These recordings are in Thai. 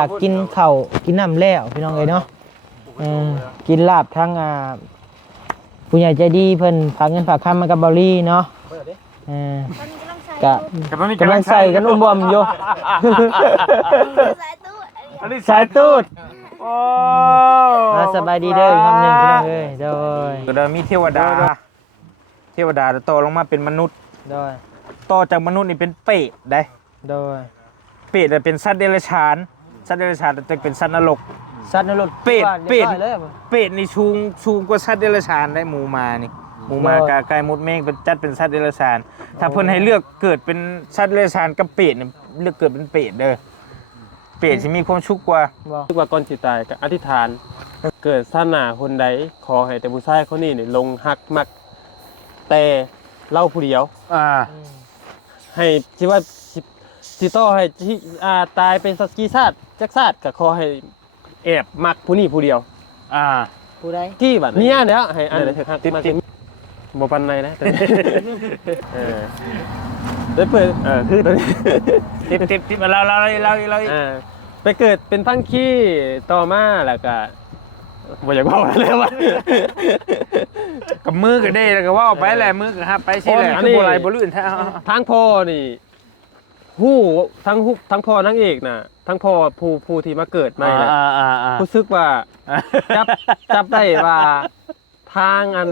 อยากกินข้าวกินน้ำแล้วพี่น้องเอ้ยเนาะกินลาบทั้งผู้ใหญ่ใจดีเพิ่นฝากเงินฝากคำมากับเบาลี่เนาะกำลังใส่กันอุ้มบอมอยู่สายตูดโอ้สบายดีเด้อคำหนึ่งพี่น้องเอ้ยโดยก็ได้มีเทวดาโตลงมาเป็นมนุษย์โดยต่อจากมนุษย์นี่เป็นเปรตได้โดยเปรตเป็นสัตว์เดรัจฉานจะเป็นสัตว์นรกสัตว์นรกเปรตนี่ชูงกว่าสัตว์เดรัจฉานได้หมูมานี่หมูมากาไก่มดเมฆเป็นจัดเป็นสัตว์เดรัจฉานถ้าเพิ่นให้เลือกเกิดเป็นสัตว์เดรัจฉานกับเปรตนี่เลือกเกิดเป็นเปรตเด้อเปรตสิมีความชุกกว่าก่อนสิตายก็อธิษฐานเกิดศาสนาคนใดขอให้แต่ผู้ชายคนนี้ลงหักมักแต่เล่าผู้เดียวให้ที่ว่าสิต่อให้ตายเป็นสักกี่ชาติจักชาติก็ขอให้แอบมักผู้นี้ผู้เดียวผู้ใดที่บัดนี้แล้วให้อันไหนเถอะครับมาถึงบ่ปันในนะได้เปิดคือตัวนี้ติดมาเราไปเกิดเป็นพังขี้ต่อมาแล้วก็บ่อยากเว้าแล้วว่ากับมือก็ได้แล้วก็ว่าไปแหละมือก็ฮับไปสิแหละคือบ่ไหลบ่ลื่นทางพ่อนี่ฮู้ทั้งพ่อนางเอกน่ะทั้งพ่อผู้ที่มาเกิดใหม่น่ะรู้สึกว่าจับได้ว่าทางอัน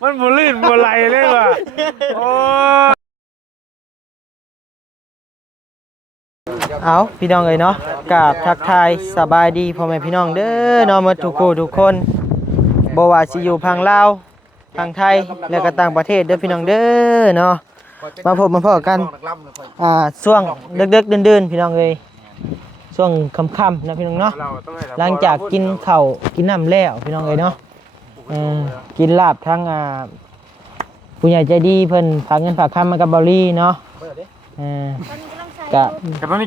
มันบ่ลื่นบ่ไหลเลยว่ะโอ้เอาพี่น้องเอ้ยเนาะกราบทักทายสบายดีพ่อแม่พี่น้องเด้อเนาะหมดทุกคู่ทุกคนบ่ว่าสิอยู่พังลาวพังไทยและก็ต่างประเทศเด้อพี่น้องเด้อเนาะมาพบมาพ้อกันช่วงดึกๆดื่นๆพี่น้องเอ้ยช่วงค่ำๆนะพี่น้องเนาะหลังจากกินข้าวกินน้ำแล้วพี่น้องเอ้ยเนาะกินลาบทั้งผู้ใหญ่ใจดีเพิ่นฝากเงินฝากคำมากับเบาลี่เนาะ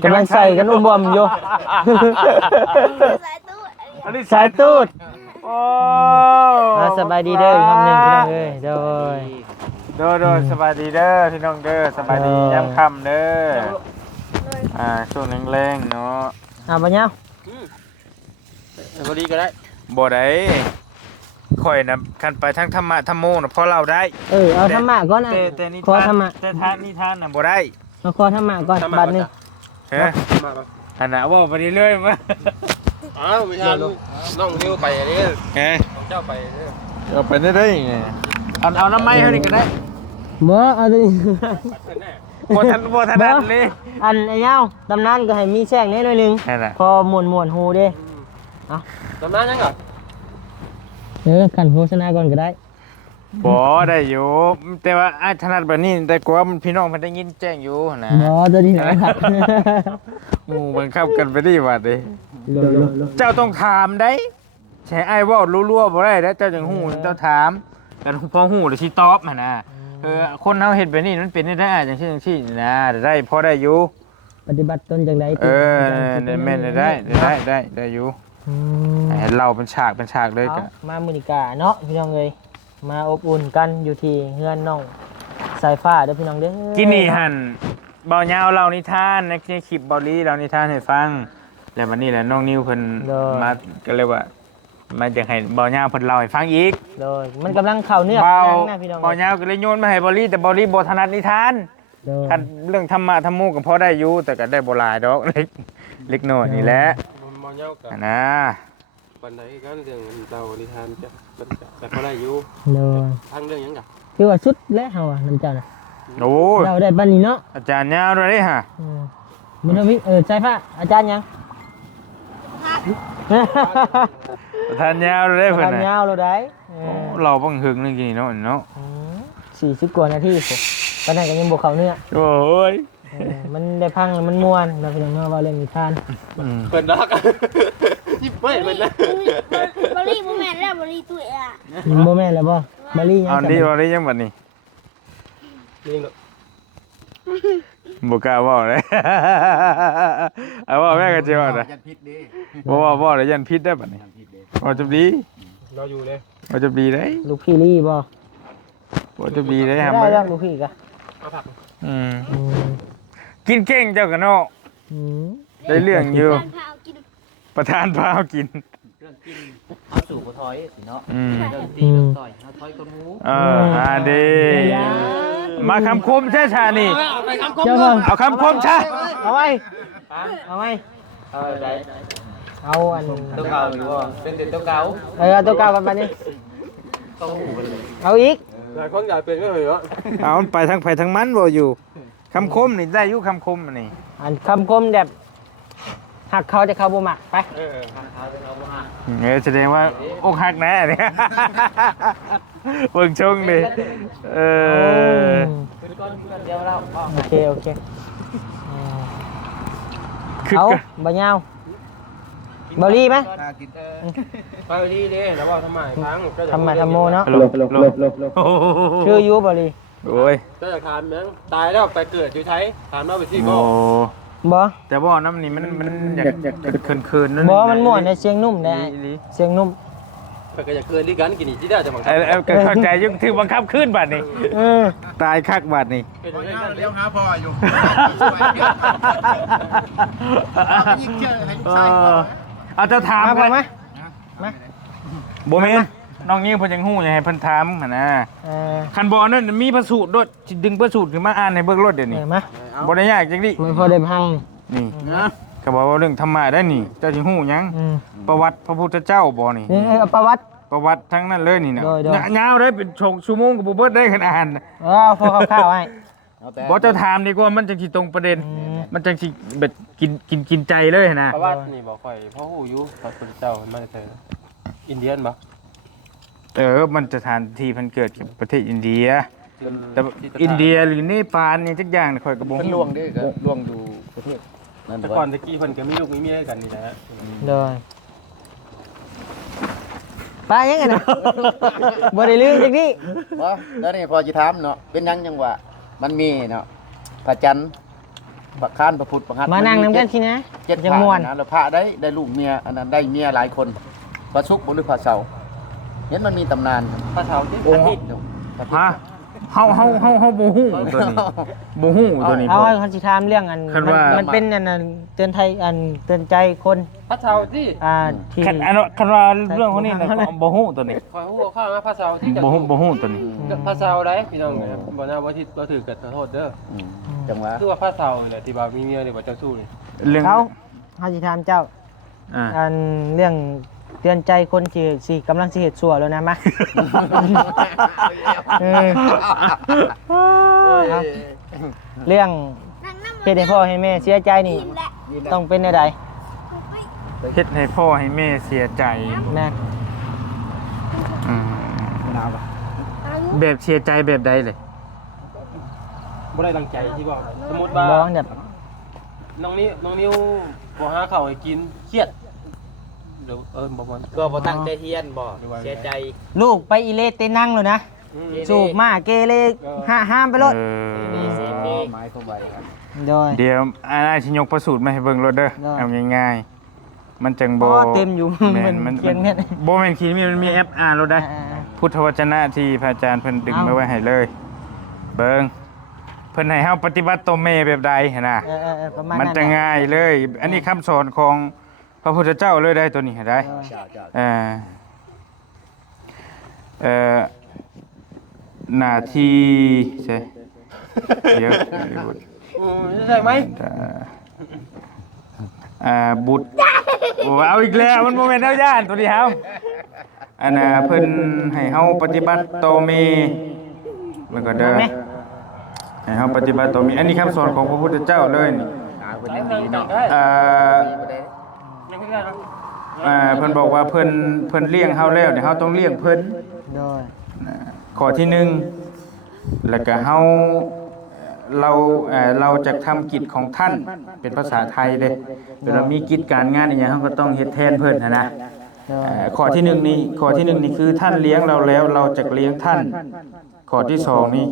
กำลังใส่กันอุ้มบอมอยู่สายตูดโอ้สบายดีเด้อคำหนึ่งพี่น้องเอ้ยโดยสบายดีเด้อพี่น้องเด้อสบายดีย้ำค่ำเด้อช่วงแรงๆเนาะบ่ยาวบ่ดีก็ได้บ่ได้ข่อยนะคันไปทั้งธรรมะธรรมโมนะพอเราได้เอาธรรมะก่อนนะขอธรรมะแต่ทานนิทานน่ะบ่ได้เอาขอธรรมะก่อนบัดนึงอันน่ะว่าไปเรื่อยๆมาไม่ทันน้องนิ้วไปอันนี้เจ้าไปเอาไปได้ไงเอาน้ำไม้ให้นี่ก็ได้บ่เอาดิบ่ทันเลยอันไอ้เงาตำนานก็ให้มีแทรกนิดหน่อยนึงพอม่วนหูเด้เอาตำนานยังก่อนกันโฆษณาก่อนก็ได้บ่ได้อยู่แต่ว่าถนัดแบบนี้แต่กลัวมันพี่น้องมันได้ยินแจ้งอยู่นะบ่ตัวนี้นะครับหมู่บังคับกันไปดิว่าดิเจ้าต้องถามได้แช่ไอ้ว่ารั่วๆบ่ได้แล้วเจ้าจังฮู้เจ้าถามกันพอฮู้แล้วสิตอบหั่นน่ะคนเฮาเฮ็ดแบบนี้มันเป็นได้จังซี่นะได้พอได้อยู่ปฏิบัติตนจังได๋แม่นได้อยู่ให้เราเป็นฉากเลยกะมามื้อนี้กะเนาะพี่น้องเอ้ยมาอบอุ่นกันอยู่ที่เฮือนน้องสายฟ้าเด้อพี่น้องเด้อกินนี่หั่นเบาเหยาวเล่านิทานในคลิปเบาลี่เล่านิทานให้ฟังแล้ววันนี้แหละน้องนิวเพิ่นมาก็เลยว่ามาอยากให้เบาเหยาวเพิ่นเล่าให้ฟังอีกมันกำลังเข้าเนื้อนะพี่น้องเบาเหยาวก็เลยโยนมาให้เบาลี่แต่เบาลี่บ่ถนัดนิทานคันเรื่องธรรมะธรรมโมก็พอได้อยู่แต่ก็ได้บ่หลายดอกเล็กน้อยนี่แหละเบาเหยาวก็นะปันไหนก็เรื่องเรานิทานจะแต่พอได้อยู่ทางเรื่องยังกะคือว่าชุดและเฮาน้ำเจ้าน่ะโอ้เราได้บัดนี้เนาะอาจารย์ยาวด้วยดิฮะมันมีใช่ป่ะอาจารย์ยังอาจารย์ยาวด้วยเพิ่นน่ะอาจารย์ยาวเราได้เราเพิ่งหึงนึงกินเนาะ40กว่านาทีปานนั้นก็ยังบ่เข้าเนื้อโอ้ยมันได้พังแล้วมันม่วนเราพี่น้องเนาะว่าเล่นนิทานเปิดดอกยิบเปิดนะบริโภคแม่แล้วบริตุ้ยอ่ะบ่แม่นแล้วบ่บริยังเอาดิบริยังบัดนี้บ่กล้าเว้าเลยเอาว่าแม่ก็สิว่าได้บ่ว่าได้ยันพิษได้บัดนี้ว่าจะดีเราอยู่เลยว่าจะดีได้ลูกพี่ลี่บ่ว่าจะดีได้ครับได้ลูกพี่กะแต่ กินเก่งเจ้ากันเนาะ อืม ได้เรื่องอยู่ การพาเอากิน ประธานพากิน เรื่องกินเอาสู่บ่ถอยสิเนาะ อืม เรื่องตีเรื่องต่อยเอาถอยคนหมู เด้มาคำคมใช่ชานี่ เจ้าเบิ่ง เอาคำคมใช่ เอาไว้เอาไว้ เอาได้ เอาอัน ตัวเก่าอยู่บ่เป็นแต่ตัวเก่า เอาตัวเก่ากันไปนี่ ต้องหูไปเลย เอาอีก หลายคนอยากเป็นก็เหรอ เอามันไปทั้งมันบ่อยู่คำคมนี่ได้อยู่คำคมนี่ อันคำคมแบบหักเขาจะเข้าบ่มักไป เอาเป็นเอาบ่ฮะ แสดงว่าอกหักแน่เนี่ย เบิ่งชงดิเออ เป็นก้อนเดียวเราออก โอเคโอเค คือ เอาบ่ยาวบอรี่ไหม ไปดีเด้แล้วว่าทำไมพังก็จะ ทำมาทำโมเนาะ หลบ ชื่อยูบอรี่ โอ้ย ก็จะถามแม่งตายแล้วไปเกิดอยู่ไทยถามเราไปที่ โอ้ ก็ บอ แต่บ่น้ำนี่มันอยากคืนนั่น บอมันม่วนในเสียงนุ่มได้ อีหลี เสียงนุ่ม ก็จะเกินดีกันกินอีกที่ได้จะบัง เอ้ก็เข้าใจอยุ่ถือบังคับขึ้นบัดนี่ เออ ตายคักบัดนี่ เป็นเรื่อง เลี้ยวหาพ่ออยู่ เอาเจะถาม มาพอไหมมา บ่แม่นน้องนี่เพิ่นยังฮู้อยากให้เพิ่นถามหั่นนะ เออ คันบ่นั่นมีพระสูตรด้วยสิดึงพระสูตรขึ้นมาอ่านให้เบิ่งรถเดี๋ยวนี้ มา บ่ได้ยากจังดิ มันพอได้พัง นี่ก็บอกว่าเรื่องธรรมะได้นี่ เจ้าสิฮู้หยัง อืม ประวัติพระพุทธเจ้าบ่นี่ นี่เอาประวัติ ประวัติทั้งนั้นเลยนี่นะ โดย ยาวได้เป็นชั่วโมงก็บ่เบิดได้ขนาดอ่าน พอข้าวๆให้ บ่เจ้าถามดีกว่ามันจังสิตรงประเด็น อืม มันจังสิแบบกินใจเลยนะ ประวัตินี่บอกข่อยพ่อหูอยู่พระพุทธเจ้ามันจะอินเดียนบ่ มันสถานที่มันเกิดกับประเทศอินเดีย แต่อินเดียหรือเนปาลนี่จักอย่างนี่ข่อยก็บ่ เป็น ฮู้ ล่วงเด้ก็ล่วงดูประเทศนั่น แต่ บ่ ก่อนตะกี้เพิ่นก็มีลูกมีเมียกันนี่นะฮะ โดยป้ายังไงนะบ่ได้ลืมจังนี้ บ่แล้วนี่พอสิถามเนาะเป็นหยังจังว่ามันมีเนาะพระจันทร์พระคานพระพุทธพระหัตถ์ มานั่งน้ำกันสินะ เจ็ด จัง พระ ม่วน นะแล้วพระได้ลูกเมียอันนั้นได้เมียหลายคนพระศุกร์บ่หรือพระเสาร์เห็นมันมีตำนาน พระเฒ่าที่ อาทิตย์เนาะพระอาทิต ฮะ ย์ เฮาบ่ฮู้ตัวนี้บ่ฮู้ตัวนี้ เอาคันสิถามเรื่องอัน คันว่ามั มันเป็นอันนั้นเตือนไทยอันเตือนใจคน พระเฒ่าที่ ที่ คันว่าเรื่องพวกนี้นะบ่ฮู้ตัวนี้ ข่อยฮู้ข้าวมาพระเฒ่าที่ บ่ฮู้ตัวนี้ พระเฒ่าได้พี่น้องบ่น่าบ่ที่บ่ถือกับโทษเด้อ อืมจังว่า คือว่าพระเฒ่านี่แหละที่ว่ามีเมียนี่บ่เจ้าสู้นี่ เรื่อง เขาสิถามเจ้า อ่า อันเรื่องเตือนใจคนที่สิกำลังสิเฮ็ดชั่วแล้วนะมาเออเอาเรื่อง นั่งน้ำ เฮ็ดให้พ่อให้แม่เสียใจนี่ กินแหละ ต้องเป็นจังได เฮ็ดให้พ่อให้แม่เสียใจ แม่ อืม อายุ แบบเสียใจแบบใดเลย บ่ได้ดังใจที่บอกสมมุติว่า บ่แบบ น้องนิ้วบ่หาข้าวให้กินเครียดหรือบ่มัน ก็บ่ตั้งใจเฮียนบ่เสียใจ ลูกไปอีเลเตนั่งแล้วนะสูบมาเกเรห้ามไปรถ หมายความว่าอย่างนั้น โดย เดี๋ยวอ้ายสิยกประสูตรมาให้เบิ่งรถเด้อ ได้ เอาง่ายๆ มันจังบ่ เพราะว่าเต็มอยู่ แม่ มันเขียนแม่น บ่แม่นขีดมันมีแอปอ่านรถได้ พุทธวจนะที่พระอาจารย์เพิ่นดึงมาไว้ให้เลย เบิ่งเพิ่นให้เฮาปฏิบัติตัวแม่แบบใดหั่นน่ะ ประมาณ มัน นั้น จะง่ายเลย อันนี้คำสอนของพระพุทธเจ้าเลยได้ตัวนี้เห็นได้ เอ่อเอ่อหน้าที่ใช่เดี๋ยวบุตร ใช่ไหม บุตรโอ้เอาอีกแล้วมันโมเมนต์เอาย่านตัวนี้ครับอันน่ะเพิ่นให้เฮาปฏิบัติต่อเมมันก็เด้อให้เฮาปฏิบัติต่อเมอันนี้คำสอนของพระพุทธเจ้าเลยนี่ เป็นยังดีเนาะ ยังไม่ได้หรอก เพิ่นบอกว่าเพิ่นเลี้ยงเฮาแล้วเดี๋ยวเฮาต้องเลี้ยงเพิ่น โดย ข้อที่หนึ่งแล้วก็เราจะทำกิจของท่านเป็นภาษาไทยเด้เวลามีกิจการงานอีหยังเฮาก็ต้องเฮ็ดแทนเพิ่นนะข้อที่หนึ่งนี่คือท่านเลี้ยงเราแล้วเราจะเลี้ยงท่านข้อที่สองนี่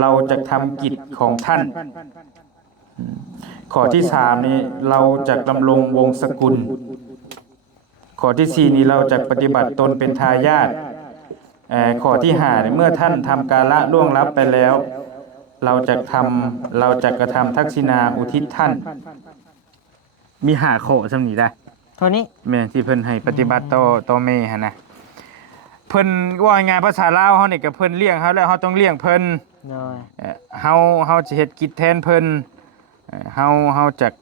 เราจะทำกิจของท่านข้อที่สามนี่เราจะดำรงวงศ์สกุลข้อที่สี่นี่เราจะปฏิบัติตนเป็นทายาทข้อที่ห้าเนี่ยเมื่อท่านทำกาละล่วงลับไปแล้ว เราจะกระทำทักษิณาอุทิศท่าน มีหาโขสำนีได้ เท่านี้ แม่นที่เพิ่นให้ปฏิบัติต่อแม่หั่นนะเพิ่นว่าไงภาษาลาวเฮานี่ก็เพิ่นเลี้ยงเฮาแล้วเฮาต้องเลี้ยงเพิ่น โดย เฮาจะเฮ็ดกิจแทนเพิ่นเฮาจัก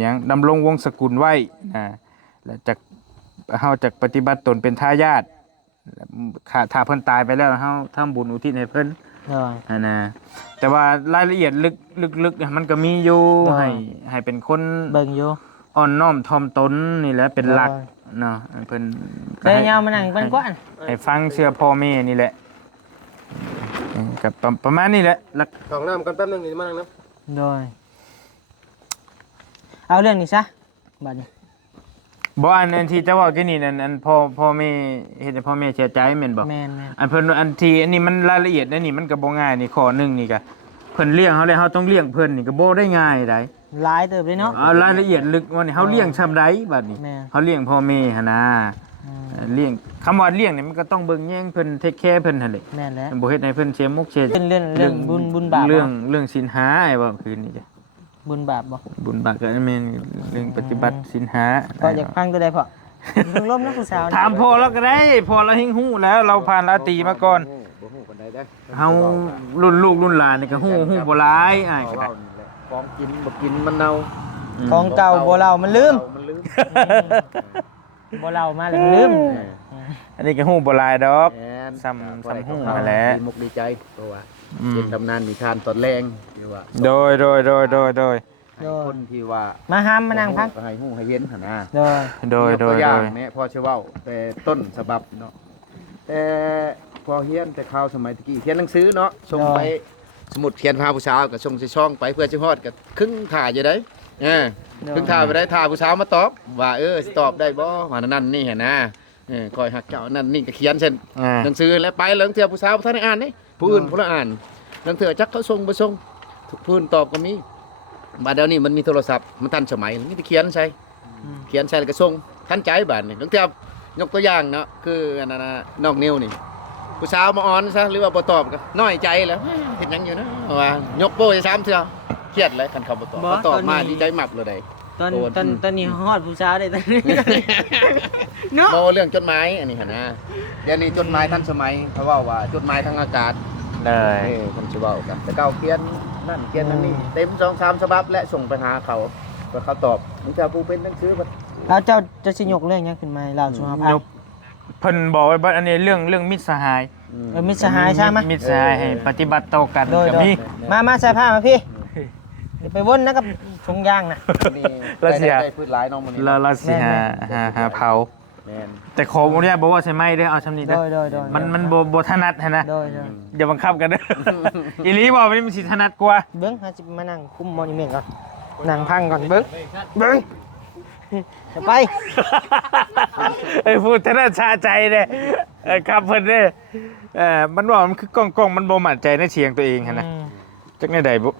หยังดำรงวงศกุลไว้แล้วจักเฮาจักปฏิบัติตนเป็นทายาทถ้าเพิ่นตายไปแล้วเฮาทำบุญอุทิศให้เพิ่น โดย นะแต่ว่ารายละเอียดลึกๆมันก็มีอยู่ ได้ ให้เป็นคน เบิ่งอยู่ อ่อนน้อมถ่อมตนนี่แหละเป็นหลัก ได้ เนาะเพิ่นก็ เด้ ให้ ยาวมานั่งเพิ่นก่อน ให้ฟังเชื่อพ่อแม่นี่แหละกับประมาณนี้แหละหลัก ของน้ำกันแป๊บนึงนี่มานั่งน้ำ โดยเอาเรื่องนี้ซะบัดนี้ บ่อันที่จะเว้าที่นี่นั่นอันพ่อแม่เฮ็ดให้พ่อแม่เสียใจแม่นบ่ แม่น อันเพิ่นอันที่อันนี้มันรายละเอียดนะนี่มันก็บ่ง่ายนี่ข้อหนึงนี่ก็เพิ่นเลี้ยงเฮาแล้วเฮาต้องเลี้ยงเพิ่นนี่ก็บ่ได้ง่ายได ๆหลายเติบเลยเนาะ เอารายละเอียดลึกว่านี่เฮาเลี้ยงชำใดบัดนี้ แม่ เฮาเลี้ยงพ่อแม่หั่นนะ อืม เลี้ยงคำว่าเลี้ยงนี่มันก็ต้องเบิ่งแย่งเพิ่นเทคแคร์เพิ่นหั่นแหละ แม่นแล้ว บ่เฮ็ดให้เพิ่นเสียมุกเสีย เป็นเรื่องบุญบาป เรื่อง บ่ เรื่องศีลหาไอ้ว่าคืนนี้จ้ะ บุญบาปบ่ บุญบาปก็แม่นเรื่องปฏิบัติศีลหา ก็อยากฟังตัวใดพ่อเพิ่งล้มนะผู้สาว ถามพ่อแล้วก็ได้พ่อเราเฮงฮู้แล้วเราผ่านราตรีมาก่อน บ่ฮู้ปานใดเด้อ เฮารุ่นลูกรุ่นหลานนี่ก็ฮู้บ่หลายอ้ายก็ได้ ของกินบ่กินมันเน่า ของเก่าบ่เล่ามันลืม มันลืม บ่เล่ามาแล้วลืม อันนี้ก็ฮู้บ่หลายดอก แม่น ซ้ำฮู้มาแหล้ว ดีมุกดีใจเพราะว่าเป็นตำนานนิทานตอนแรงที่ว่า โดย ให้คนที่ว่า มาห้ามมานั่งพัก ให้ฮู้ให้เห็นหั่นนะ โดย โดย ตัวอย่างเนี่ยพอจะเว้าแต่ต้นฉบับเนาะแต่พอเฮียนแต่ข่าวสมัยตะกี้เขียนหนังสือเนาะส่งไปสมุดเขียนพาผู้สาวก็ส่งสิช่องไปเพื่อสิฮอดก็ครึ่งถ่ายอยู่ได้ครึ่งถ่ายไปได้ถ่ายผู้สาวมาตอบว่าสิตอบได้บ่ว่านั่นนี่หั่นนะคอยหักเจ้านั่นนี่ก็เขียนเช่น หนังสือแล้วไปแล้วเทื่อผู้สาวบ่ทันได้อ่านนี่ผู้อื่นผู้ละอ่านหนังเทื่อจักเขาส่งบ่ส่งผู้อื่นตอบก็มีบัดเดี๋ยวนี้มันมีโทรศัพท์มันทันสมัยมีแต่เขียนใส่เขียนใส่แล้วก็ส่งทันใจบัดนี่หนังเทื่อยกตัวอย่างเนาะคืออันนั้นน่ะน้องนิวนี่ผู้สาวมาอ่อนซะหรือว่าบ่ตอบก็น้อยใจแล้วเฮ็ดหยังอยู่นะว่ายกโป้3เทื่อเครียดเลยคันเขาบ่ตอบบ่ตอบมาดีใจมักเลยได้ ตอนนี้ฮอดผู้สาวได้ตอนนี้เนาะ บ่เรื่องจดหมายอันนี้หั่นนะเดี๋ยวนี้จดหมายทันสมัยเขาเว้าว่าจดหมายทางอากาศ เลย ผมจะเว้ากันแต่เก่าเขียนนั่นเขียนนั่นนี่เต็ม2-3ฉบับและส่งไปหาเขาเพื่อเขาตอบมึงจะผู้เป็นหนังสือบ่ แล้วเจ้าจะสิยกเรื่องหยังขึ้นมาให้เราสุภาพ ยกเพิ่นบอกไว้ว่าอันนี้เรื่องมิตรสหาย มิตรสหายใช่มั้ย มิตรสหายให้ปฏิบัติต่อกัน โดย ก็มี มาใส่ผ้ามาพี่เดี๋ยวไปวนนะกับชงยางน่ะ นี่ รัสเซีย ได้พืชหลายน้องมื้อนี้ เราสิหาเผา แม่น แต่ขออนุญาตบอกว่าใช่ไหมเด้อเอาชำนี้เด้อ โดย มันบ่ถนัดหั้นนะ โดย อย่าบังคับกันเด้อ อีหลีบอกมันสิถนัดกว่า เบิ้งหาสิมานั่งคุมมอนิเมนต์ก่อนนั่งพังก่อนเบิ้งจะไป ไอ้พูดถนัดชาใจเด้ครับเพิ่นเด้มันว่ามันคือกล้องมันบ่มั่นใจในเสียงตัวเองหั่นนะจักในใดบ่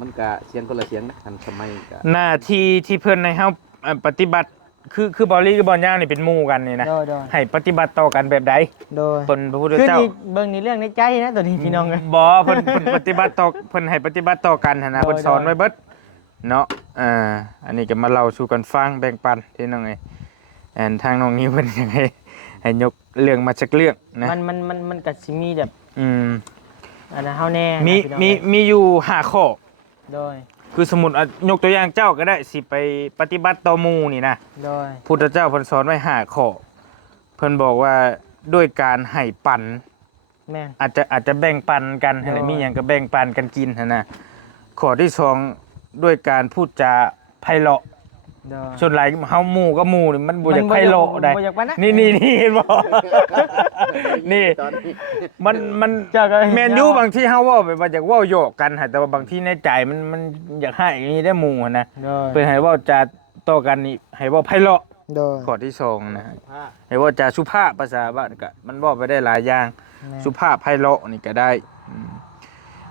มันก็เสียงคนละเสียงนะทันสมัยก็ หน้าที่ที่เพิ่นให้เฮาปฏิบัติคือบอลลี่กับบอลย่างนี่เป็นหมู่กันนี่นะ โดย ให้ปฏิบัติต่อกันแบบใด โดย เพิ่นพระพุทธ คือ เจ้า นี่เบิ้งนี่เรื่องในใจนะตัวนี้พี่น้องเลย บ่เพิ่นปฏิบัติต่อเพิ่นให้ปฏิบัติต่อกันหั่นนะ โดย เพิ่นสอนไว้เบิดเนาะอันนี้ก็มาเล่าสู่กันฟังแบ่งปันพี่น้องเอ้ยทางน้องนี้เพิ่นยังไงให้ยกเรื่องมาสักเรื่องนะ มันก็สิมีแบบ อืม อันนั้นเฮาแน่ มีอยู่5ข้อ โดย คือสมมุติยกตัวอย่างเจ้าก็ได้สิไปปฏิบัติต่อหมู่นี่นะ โดย พุทธเจ้าเพิ่นสอนไว้5ข้อเพิ่นบอกว่าด้วยการให้ปัน แม่น อาจจะแบ่งปันกันหั่นแหละมีหยังก็แบ่งปันกันกินหั่นน่ะข้อที่2ด้วยการพูดจาไพเราะ โดย ส่วนหลายเฮาหมู่กับหมู่นี่มันบ่อยากไพเราะได้ บ่อยากปานนั้น นี่เห็นบ่ นี่ ตอนนี้ มัน เจ้าก็เห็น แม่นอยู่บางทีเฮาเว้าแบบว่าอยากเว้าหยอกกันหั่นแต่ว่าบางทีในใจมันอยากให้อย่างนี้ได้หมู่หั่นนะ โดย เพิ่นให้เว้าจาต่อกันนี่ให้เว้าไพเราะ โดย ข้อที่2นะฮะให้เว่าจาสุภาพภาษาบ้านก็มันบอกไปได้หลายอย่าง แม่น สุภาพไพเราะนี่ก็ได้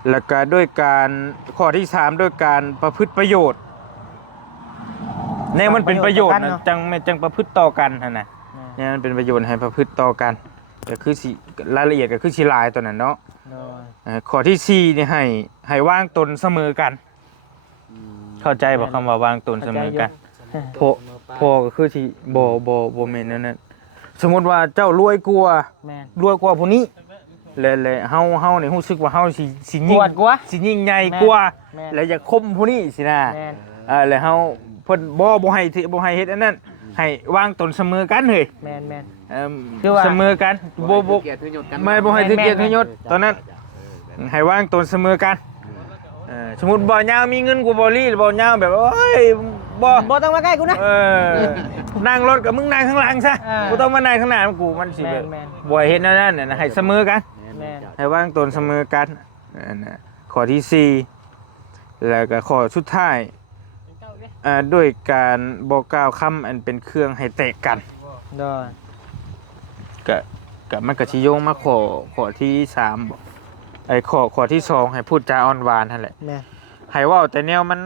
แล้วก็ด้วยการข้อที่3ด้วยการประพฤติประโยชน์ในมันเป็นประโยชน์นะจังประพฤติต่อกันหั่นน่ะเนี่ยมันเป็นประโยชน์ให้ประพฤติต่อกันก็คือสิรายละเอียดก็คือสิหลายตัวนั้นเนาะ โดย ข้อที่สี่นี่ให้วางตนเสมอกัน เข้าใจบ่คำว่าวางตนเสมอกันพอก็คือสิบ่แม่นนั่นน่ะสมมุติว่าเจ้ารวยกว่า แม่น รวยกว่าผู้นี้และเฮานี่รู้สึกว่าเฮาสิ กวดกว่า สิยิ่งใหญ่กว่า แม่น และอยากคมผู้นี้สินะ แม่น แล้วเฮาเพิ่นบ่ให้เฮ็ดอันนั้นให้วางตนเสมอกันเฮ้ย แม่นแม่น คือว่าเสมอกันบ่ เกียรติยศกัน ไม่บ่ให้ถือเกียรติถือยศตอนนั้นให้วางตนเสมอกันสมมุติบ่ยาวมีเงินกูบ่รีบ่ยาวแบบโอ้ยบ่ บ่ต้องมาใกล้กูนะ นั่งรถกับมึงนั่งข้างหลังซะ กูต้องมานั่งข้างหน้ากูมันสิแบบ แม่น บ่ให้เฮ็ดนั่นน่ะให้เสมอกัน แม่น ให้วางตนเสมอกันข้อที่สี่แล้วก็ข้อสุดท้ายด้วยการบ่กล่าวคำอันเป็นเครื่องให้แตกกัน โดย ก็มันก็สิโยงมาข้อที่สามบ่ข้อที่สองให้พูดจาอ่อนหวานนั่นแหละ แม่น ให้เว้าแต่แนวมัน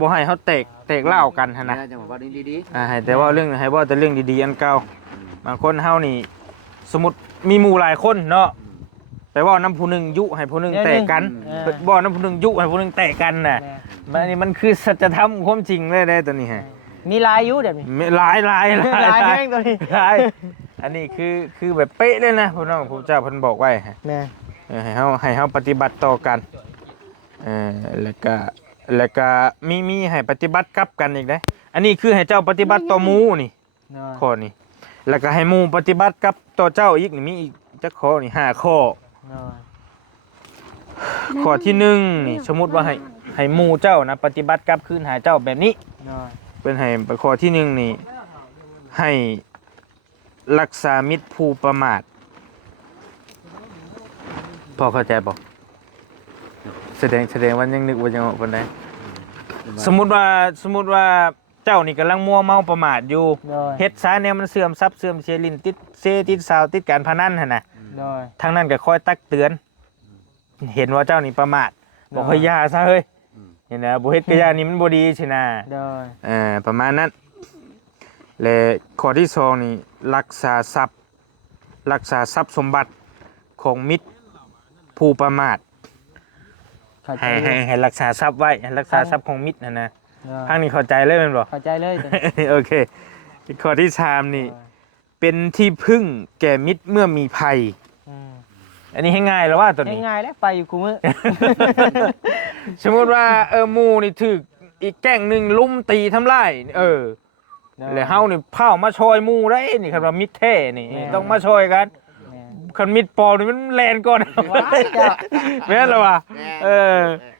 บ่ให้เฮาแตกเล่าวกันหั่น นะ นะ จังหวะดี ให้แต่ว่าให้เว้าแต่เรื่องดีๆอันเก่าบางคนเฮานี่สมมุติมีหมู่หลายคนเนาะไปเว้านำผู้หนึงยุให้ผู้หนึงแตกกันบ่นำผู้หนึงยุให้ผู้หนึงแตกกันน่ะ แม่น อันนี้มันคือสัจธรรมความจริงเลยได้ตัวนี้ฮะ มีหลายอยู่เดี๋ยวนี้ หลาย หลายแม่งตัวนี้ หลายอันนี้คือแบบเป๊ะเลยนะพี่น้องผู้เจ้าเพิ่นบอกไว้ฮะ แม่น ให้เฮาปฏิบัติต่อกันแล้วก็มีให้ปฏิบัติกลับกันอีกเด้อันนี้คือให้เจ้าปฏิบัติต่อหมู่นี่ โดย ข้อนี้แล้วก็ให้หมู่ปฏิบัติกับต่อเจ้าอีกนี่มีอีกจักข้อนี่5ข้อ โดย ข้อที่หนึ่งนี่สมมุติว่าให้หมู่เจ้านะปฏิบัติกลับคืนหาเจ้าแบบนี้ โดย เป็นให้ข้อที่หนึ่งนี่ให้รักษามิตรผู้ประมาทพอเข้าใจป่ะแสดงว่ายังนึกว่ายังออกคนใดสมมุติว่าเจ้านี่กำลังมัวเมาประมาทอยู่ โดย เฮ็ดซะเนี่ยมันเสื่อมทรัพย์เสื่อมเสียลิ้นติดสาวติดการพนันหั่นน่ะ โดย ทางนั้นก็คอยตักเตือน เห็นว่าเจ้านี่ประมาทบอกให้ยาซะเฮ้ยเห็นนะบ่เฮ็ดกะยานี่มันบ่ดีสินะ โดย ประมาณนั้นและข้อที่สองนี่รักษาทรัพย์สมบัติของมิตรผู้ประมาท เข้าใจ ให้รักษาทรัพย์ไว้ให้รักษาทรัพย์ของมิตรนะ โดย ทางนี้เข้าใจเลยแม่นบ่ เข้าใจเลยตัวนี้ โอเคข้อที่สามนี่เป็นที่พึ่งแก่มิตรเมื่อมีภัย อืม อันนี้ให้ง่ายแล้วว่าตัวนี้ ง่ายๆแล้วไปอยู่กูมื้อ สมมุติว่าหมู่นี่ถูกอีกแก๊งหนึงลุมตีทำลายแล้วเฮานี่เผามาช่วยหมู่ได้นี่คันว่ามิตรแท้นี่ต้องมาช่วยกัน แม่น คันมิตรปลอมนี่มันแลนก่อน ว้ายเจ้า แม่นแล้วว่ะ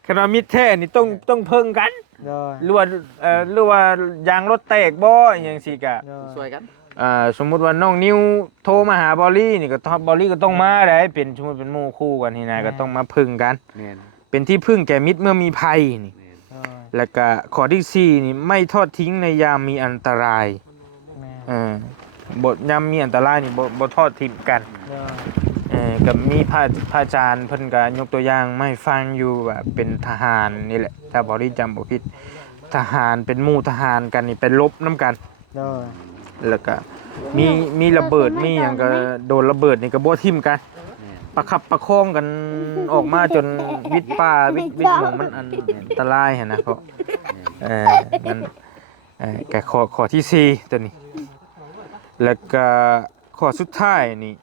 คันว่ามิตรแท้นี่ต้องเพิ่งกัน โดย หรือว่ายางรถแตกบ่อหยังสิกะ โดย ๆช่วยกัน สมมุติว่าน้องนิวโทรมาหาบอลลี่นี่ก็บอลลี่ก็ต้องมาได้เป็นสมมุติเป็นหมู่คู่กันนี่นะก็ต้องมาพึ่งกัน แม่น เป็นที่พึ่งแก่มิตรเมื่อมีภัยนี่ โดย แล้วก็ข้อที่สี่นี่ไม่ทอดทิ้งในยามมีอันตราย แม่น บทยามมีอันตรายนี่บ่ทอดทิ้งกัน โดย กับมีพระอาจารย์เพิ่นก็ยกตัวอย่างมาให้ฟังอยู่ว่าเป็นทหารนี่แหละถ้าบ่ได้จำบ่ผิดทหารเป็นหมู่ทหารกันนี่ไปรบนํกัน โดย แล้วก็มีระเบิดมีหยังก็โดนระเบิดนี่ก็บ่ทิ่มกันประคับประคองกันออกมาจนวิดป่าวิดหมู่มันอันตรายหั่นนะเพราะมันก็ข้อที่สี่ตัวนี้ แล้วก็ข้อสุดท้ายนี่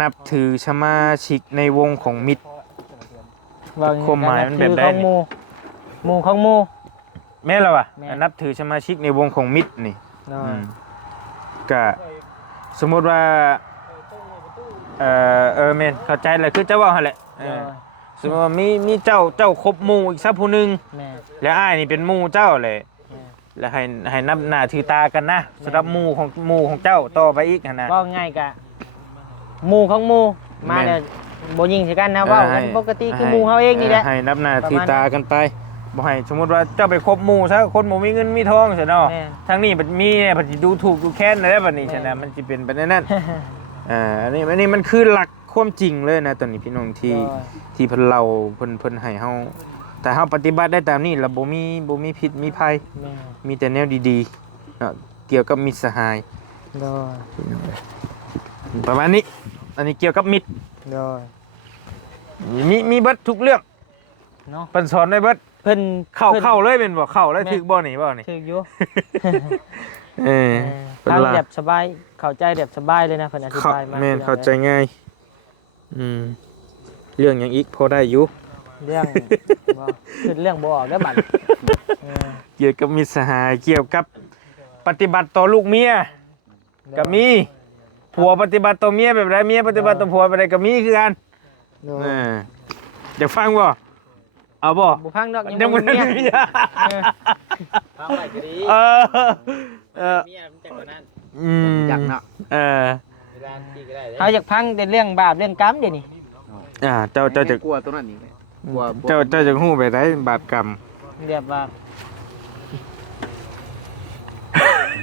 นับถือสมาชิกในวงของมิตร ความหมายมันแบบใด ของหมู่ของหมู่ แม่นแล้วอ่ะ แม่น นับถือสมาชิกในวงของมิตรนี่ โดย ก็สมมติว่าแม่นเข้าใจแหละคือเจ้าว่าหั่นแหละ โดย สมมติว่ามีเจ้าคบหมู่อีกสักผู้หนึง แม่น แล้วอ้ายนี่เป็นหมู่เจ้าเลย แม่น แล้วให้นับหน้าถือตากันนะสำหรับหมู่ของเจ้าต่อไปอีกหั่นนะ ว่าง่ายกะหมู่ของหมู่มา แม่น เนี่ยบ่ยิงสิกันนะเว้ากันปกติคือหมู่เฮาเองนี่แหละ ให้นับหน้าถือตากันไปบ่ให้สมมุติว่าเจ้าไปคบหมู่ซะคนบ่มีเงินมีทองซะเนาะ แม่น ทางนี้มันมีเนี่ยมันสิดูถูกดูแค้นอะไรแบบนี้ใช่ไหมมันจะเป็นแบบนั้น อันนี้มันคือหลักความจริงเลยนะตอนนี้พี่น้องที่เพิ่นเล่าเพิ่นให้เฮาแต่เฮาปฏิบัติได้ตามนี้แล้วบ่มีพิษมีภัย แม่น มีแต่แนวดีๆเนาะเกี่ยวกับมิตรสหาย โดย ประมาณนี้อันนี้เกี่ยวกับมิตร โดย มีเบิดทุกเรื่อง เนาะ เพิ่นสอนได้เบิด เพิ่น เข้าเลยเป็นบ่เข้าแล้วถึกบ่นี่บ่นี่ ถึกอยู่ เออ ฟังแบบสบายเข้าใจแบบสบายเลยนะเพิ่นอธิบายมา แม่นเข้าใจง่ายเรื่องหยังอีกพอได้อยู่ เรื่องบ่คือเรื่องบ่ออกเด้อบัดเออ เกี่ยวกับมิตรสหายเกี่ยวกับปฏิบัติต่อลูกเมียก็มีผัวปฏิบัติต่อเมียแบบใดเมียปฏิบัติต่อผัวแบบใดก็มีคือกัน โดย อยากฟังบ่เอาบ่ บ่พังดอก ยังบ่ มี ได้ เมี มี ย ฟังไปก็ดี เออ เมียมันจังกว่านั้น อยากเนาะ เออ เวลาที่ก็ได้เลย เขาอยากพังแต่เรื่องบาปเรื่องกรรมเดี๋ยวนี้ เจ้าจะ กลัวตัวนั้นนี่กลัว เจ้าจะฮู้ไปได้บาปกรรม เรียกว่า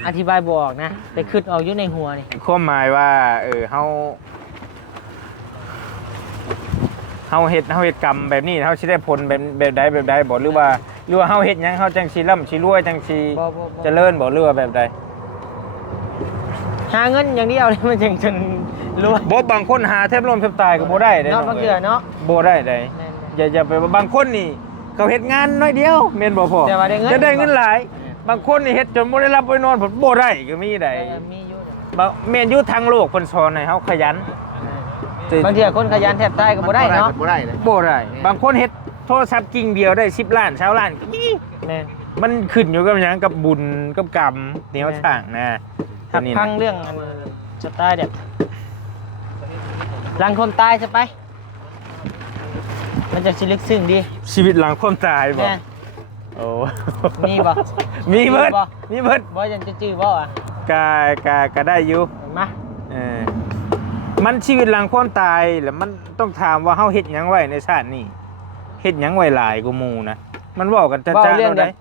อธิบายบ่ออกนะแต่คิดออกอยู่ในหัวนี่ ความหมายว่าเฮาเฮ็ดกรรมแบบนี้เฮาสิได้ผลแบบใดบ่หรือว่าเฮาเฮ็ดหยังเฮาจังสิร่ำสิรวยจังสิ บ่ เจริญบ่หรือว่าแบบใด หาเงินอย่างเดียวเลยมันจึงจนรวย บ่บางคนหาแทบล้มแทบตายก็บ่ได้เด้ เนาะบางเทื่อเนาะ บ่ได้เด้ แม่น อย่าไปว่าบางคนนี่เขาเฮ็ดงานน้อยเดียวแม่นบ่พ่อ แต่ว่าได้เงิน จะได้เงินหลาย บางคนนี่เฮ็ดจนบ่ได้รับบ่ได้นอนผลบ่ได้ก็มีได้ มีอยู่ บางแม่นอยู่ทางโลกเพิ่นสอนให้เฮาขยัน บางเทื่อคนขยันแทบตายก็บ่ได้เนาะ บ่ได้เลย บ่ได้บางคนเฮ็ดโทรศัพท์กิ่งเดียวได้10ล้าน20ล้านก็มี แม่น มันขึ้นอยู่กับหยังกับบุญกับกรรมที่เฮาสร้างนะ หัก นี่ พั นะ งเรื่องอันจะตายเด็ดหลังคนตายใช่ไปมันจะสิลึกซึ้งดี ชีวิตหลังความตายบ่ แม่ โอ้ มีบ่ มีเบิด บ่ มีเบิด บ่ยังจะจื้อบ่อ่ะ ก็ได้อยู่ มา เออมันชีวิตหลังความตายแล้วมันต้องถามว่าเฮาเฮ็ดหยังไว้ในชาตินี้เฮ็ดหยังไว้หลายกว่าหมู่นะมันเว้ากันจ้า เว้า ๆ เรื่อง เนาะ เดี ได้ ยว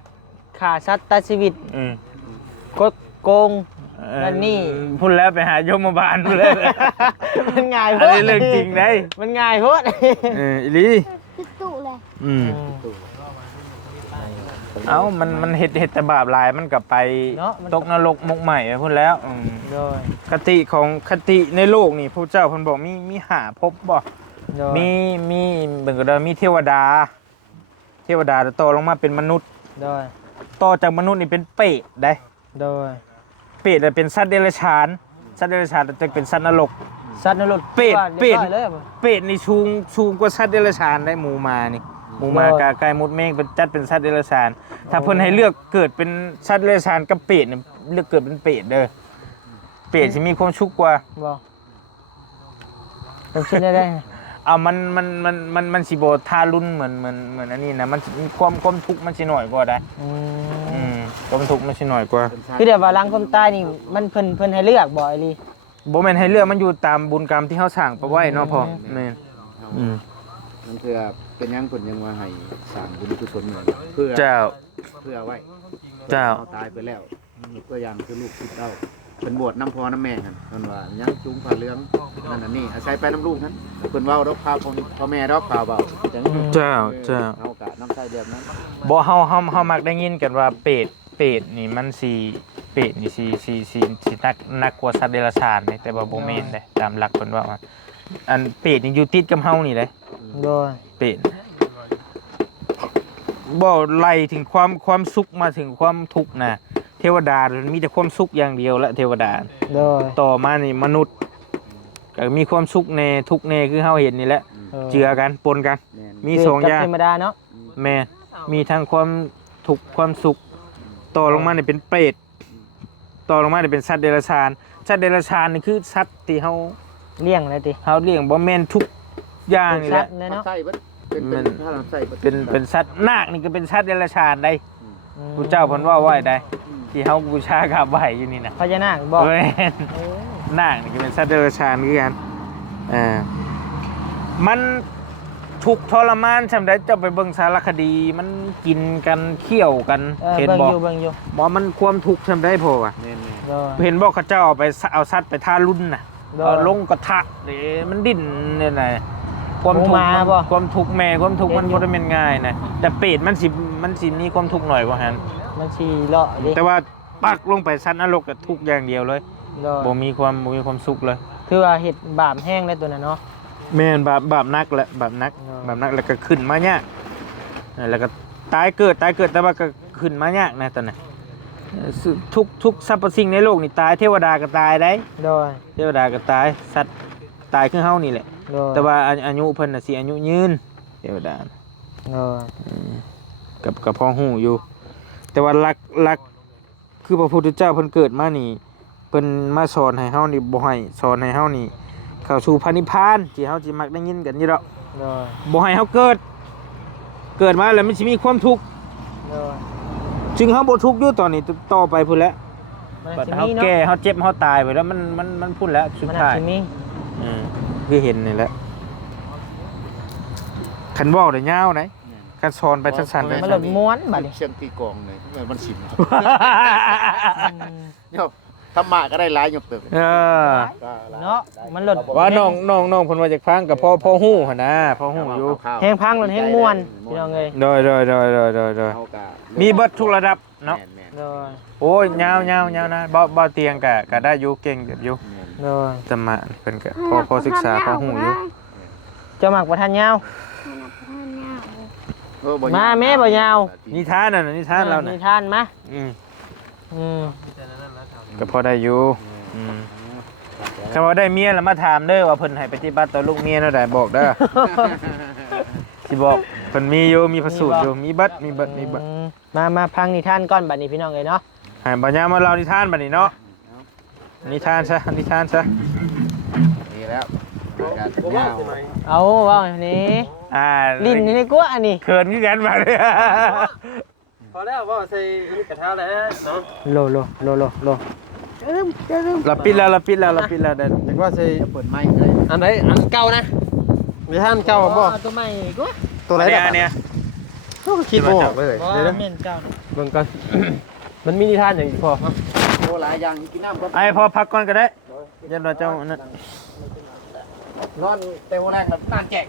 ฆ่าสัตว์ตัดชีวิต อืม กดโกง นั่นนี่ พูดแล้วไปหาโยมบาลพูดแล้ว มันง่ายโพ อัน ด นี้เรื่องจริงได้ มันง่ายโพด อีหลี คือตุเลย อืมเอ้ามันเฮ็ดแต่บาปหลายมันก็ไป เนาะมัน ตกนรกมุกใหม่ไปพูดแล้วโดย คติในโลกนี่พระเจ้าเพิ่นบอกมีหาภพบ่ โดย มีเบิ่งก็ได้มีเทวดาต่อลงมาเป็นมนุษย์ โดย ต่อจากมนุษย์นี่เป็นเปรตได้ โดย เปรตน่ะเป็นสัตว์เดรัจฉานจะเป็นสัตว์นรก สัตว์นรก เป็ด ว่ารียบร้อยเลยบ่ เปรตนี่ชูงกว่าสัตว์เดรัจฉานได้หมูมานี่หมูมา โอ้ย กาไก่มดแมงเป็นจัดเป็นสัตว์เดรัจฉานถ้าเพิ่นให้เลือกเกิดเป็นสัตว์เดรัจฉานกับเปรตเนี่ยเลือกเกิดเป็นเปรตเด้อเปรตสิมีความสุขกว่า บ่ผมคิดได้ เอามันสิบ่ทารุณเหมือนอันนี้นะมันสิความทุกข์มันสิน้อยกว่าได้ อืม ความทุกข์มันสิน้อยกว่า คือเดี๋ยวว่าหลังความตายนี่มันเพิ่นให้เลือกบ่ไอ้ลี บ่แม่นให้เลือกมันอยู่ตามบุญกรรมที่เฮาสร้างไปไว้เนาะพ่อแม่นอืม มันเพื่อเป็นหยังเพิ่นยังว่าให้สร้างบุญกุศลเหมือนเพื่อ เจ้า เพื่อไว้ เจ้า ตายไปแล้วตัวอย่างคือลูกคือเต้าเป็นบวชน้ำพ่อน้ำแม่กันเพิ่นว่ายังจุงผ้าเหลืองนั่นน่ะนี่อาศัยไปน้ำลูกนั้นเพิ่นเว้าดอกพาพ่อแม่ดอกพาเว้าจัง เจ้า เฮากะน้ำใส่แบบนั้น บ่เฮามักได้ยินกันว่าเปรตนี่มันสิเปรตนี่สินักกว่าสัตว์เดรัจฉานนี่แต่ว่าบ่แม่นเด้ตามหลักเพิ่นว่าอันเปรตนี่อยู่ติดกับเฮานี่เด้ โดย เปรตบ่ไล่ถึงความสุขมาถึงความทุกข์นะเทวดามีแต่ความสุขอย่างเดียวและเทวดา โดย ต่อมานี่มนุษย์ก็มีความสุขแน่ทุกข์แน่คือเฮาเห็นนี่แหละเจือกันปนกัน แม่น มีสองอย่าง ธรรมดาเนาะ แม่มีทั้งความทุกข์ความสุข ต่อลงมาเนี่ยเป็นเปรตต่อลงมาเนี่ยเป็นสัตว์เดรัจฉานสัตว์เดรัจฉานนี่คือสัตว์ที่เฮา เลี้ยงเลยติ เลี้ยงบ่แม่นทุกอย่างนี่แห สั ละ ตว์เลยเนาะ ใส่เบิดเป็น มัน ถ้าเราใส่เบิด เป็นสัตว์นาคนี่ก็เป็นสัตว์เดรัจฉานได้พระเจ้าเพิ่นว่าไว้ได้ที่เฮาบูชากราบไหว้อยู่นี่นะ พญานาคบอก แม่นนาคนี่ก็เป็นสัตว์เดรัจฉานคือกันมันทุกข์ทรมานซำใดเจ้าไปเบิ่งสารคดีมันกินกันเคี่ยวกันเห็น เบิ่ง บ่ อยู่เบิ่งอยู่ บ่มันความทุกข์ซำใดพอว่ะ แม่น โดย เห็นบอกเขาเจ้าเอาสัตว์ไปทารุณน่ะ โดย เอาลงกระทะนี่มันดิ้นเนี่ยนะความทุกข์ หมูหมาบ่ ความทุกข์แม่ความทุกข์มัน เห็นอยู่ บ่ได้เป็นง่ายนะแต่เปรตมันสิมีความทุกข์หน่อยกว่าหัน มันสิเลาะดิ แต่ว่าปักลงไปสัตว์นรกก็ทุกข์อย่างเดียวเลย โดย บ่มีความสุขเลย คือว่าเฮ็ดบาปแห้งแล้วตัวนั้นเนาะ แม่นบาปนักแหละบาปนักแล้วก็ขึ้นมาเนี่ยแล้วก็ตายเกิดแต่ว่าก็ขึ้นมาเนี่ยนะตอนนั้นทุกสรรพสิ่งในโลกนี่ตายเทวดาก็ตายได้ โดย เทวดาก็ตายสัตว์ตายคือเฮานี่แหละ โดย แต่ว่าอายุเพิ่นน่ะสิอายุยืนเทวดา โดย กับพ่อฮู้อยู่ แต่ว่าหลักคือพระพุทธเจ้าเพิ่นเกิดมานี่เพิ่นมาสอนให้เฮานี่บ่ให้สอนให้เฮานี่เข้าสู่พระนิพพานที่เฮาสิมักได้ยินกันอยู่ดอก โดย บ่ให้เฮาเกิดมาแล้วมันสิมีความทุกข์ โดย จึงเฮาบ่ทุกข์อยู่ตอนนี้ต่อไปพุ่นแหล้ว มัน บัด สิ เฮา มีเนาะ แก่เฮาเจ็บเฮาตายไปแล้วมันพุ่นแล้วสุด มัน ท้าย สิมี คือเห็นนี่แหละคันเว้าได้ยาวไหนคันสอนไปสั้นๆได้ มันเริ่มม้วนบัดนี้ เสียงตีกลองเลยมันสินโยมธรรมะก็ได้หลายโยมเติบ เออ เนาะมันหลด ว่าน้องเพิ่นว่าจากฟังกับพ่อฮู้หั่นนะพ่อฮู้อยู่ แห้งพังมันแห้งม้วนพี่น้องเอ้ย โดยมีเบิดทุกระดับเนาะ โดย โอ้ยยาวนะบ่เตียงก็ได้อยู่เก่งอยู่ โดย ธรรมะเพิ่นก็พอศึกษาพอฮู้อยู่ เจ้ามักบ่ทันยาว มัน มาแม่บ่ยาว นิทานน่ะนิทานเรา นิ น่ะ ทานมา อืม อืม ก็พอได้อยู่คำว่าได้เมียแล้วมาถามเด้อว่าเพิ่นให้ปฏิบัติต่อลูกเมียเท่าใดบอกเด้อ สิบอกเพิ่นมีอยู่มีพระสูตรอยู่มีเบิด อืมมาพังนิทานก่อนบัดนี้พี่น้องเอ้ยเนาะ ให้บัญญัติมาเล่านิทานบัดนี้เนาะนิทานซะ นี่แล้วยาว เอาว่าอันนี้ ลิ้นนี่กว่าอันนี้ เขินคือกันบัดนี้ พอแล้วว่าใส่กระทะแล้วเนาะ โลเราปิดแล้วได้ แต่ว่าใส่ เปิดไม้เลย อันไหนอันเก่านะมีท่านเก่าบ่ เอาตัวใหม่กว่า ตัวไหน เนี่ย คิดบ่ออกเลย บ่ เดี๋ยว แม่นเก่า เบิ่งกัน มันมีนิทานอย่างอีกพอ โอ้หลายอย่างกินน้ำก็ ไอ้พอพักก่อนก็ได้ยันว่าเจ้านั่น นอนเต็มแรงแบบนานแจก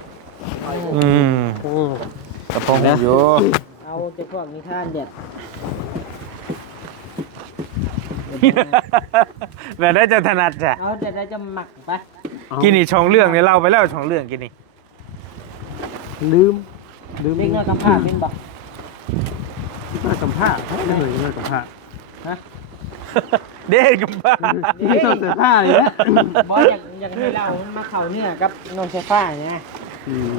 กระพงอยู่ เอาแต่พวกนิทานเด็ด แบบได้จะถนัดจ้ะ เอาแต่ได้จะหมักไป กินนี่ช่องเรื่องเนี่ยเล่าไปแล้วช่องเรื่องกินนี่ ลืม เด็กน้อยกำพร้าเป็นบ่ มาสัมภาษณ์ไม่เหนื่อยมาสัมภาษณ์ เด็กกับบ้า ไม่ต้องเสื้อผ้าเลยนะ บ่อย่างให้เรามาเข้าเนื้อกับน้องไฟฟ้าเนี่ย